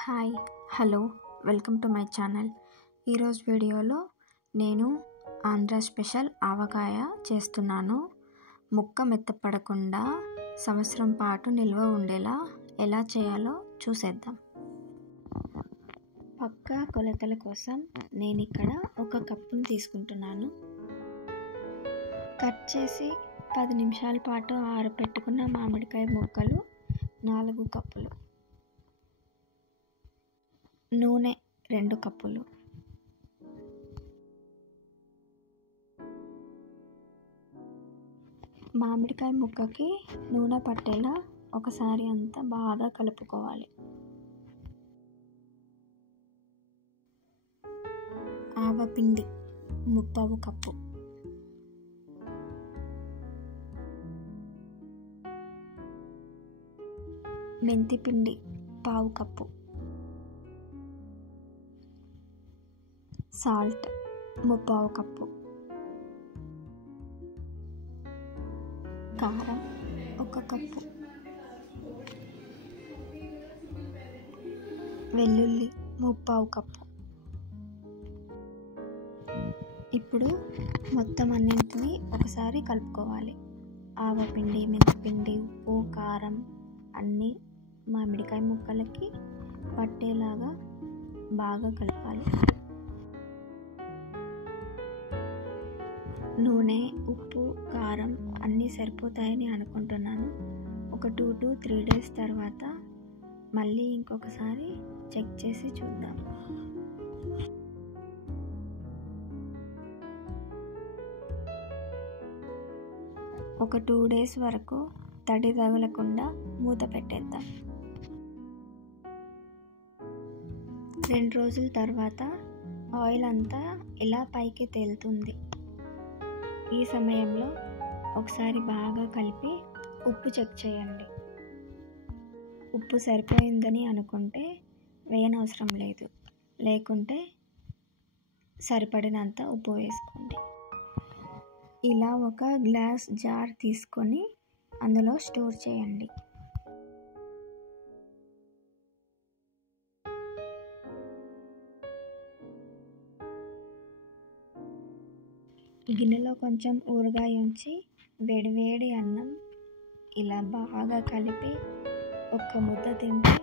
Hi hello welcome to my channel. ఈరోజు వీడియోలో నేను ఆంధ్ర స్పెషల్ ఆవకాయ చేస్తున్నాను. ముక్క మెత్తపడకుండా సంవత్సరం పాటు నిల్వ ఉండేలా ఎలా చేయాలో చూసేద్దాం. పక్కా కొలతల కోసం నేను ఇక్కడ 1 కప్పును తీసుకుంటున్నాను. కట్ చేసి 10 నిమిషాల పాటు ఆరబెట్టుకున్న మామిడికాయ ముక్కలు 4 కప్పులు, నూనె 2 కప్పులు, మామిడికాయ ముక్కకి నూనె పట్టేలా ఒకసారి అంతా బాగా కలుపుకోవాలి. ఆవపిండి 1/4 కప్పు, మెంతిపిండి 1/4 కప్పు, సాల్ట్ 1/4 కప్పు, కారం 1 కప్పు, వెల్లుల్లి 1/4 కప్పు. ఇప్పుడు మొత్తం అన్నింటినీ ఒకసారి కలుపుకోవాలి. ఆవపిండి, మెంతిపిండి, ఉప్పు, కారం అన్నీ మామిడికాయ ముక్కలకి పట్టేలాగా బాగా కలపాలి. నూనె, ఉప్పు, కారం అన్నీ సరిపోతాయని అనుకుంటున్నాను. ఒక 2 to 3 days తర్వాత మళ్ళీ ఇంకొకసారి చెక్ చేసి చూద్దాం. ఒక 2 days వరకు తడి తగలకుండా మూత పెట్టేద్దాం. 2 రోజుల తర్వాత ఆయిల్ అంతా ఇలా పైకి తేలుతుంది. ఈ సమయంలో ఒకసారి బాగా కలిపి ఉప్పు చెక్ చేయండి. ఉప్పు సరిపోయిందని అనుకుంటే వేయనవసరం లేదు, లేకుంటే సరిపడినంత ఉప్పు వేసుకోండి. ఇలా ఒక గ్లాస్ జార్ తీసుకొని అందులో స్టోర్ చేయండి. గిన్నెలో కొంచెం ఊరగాయ ఉంచి వేడివేడి అన్నం ఇలా బాగా కలిపి ఒక్క ముద్ద తింటే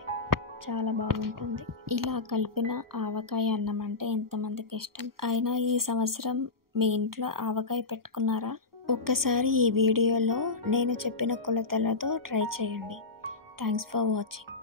చాలా బాగుంటుంది. ఇలా కలిపిన ఆవకాయ అన్నం అంటే ఎంతమందికి ఇష్టం. అయినా ఈ సంవత్సరం మీ ఇంట్లో ఆవకాయ పెట్టుకున్నారా? ఒక్కసారి ఈ వీడియోలో నేను చెప్పిన కొలతలతో ట్రై చేయండి. Thanks for watching.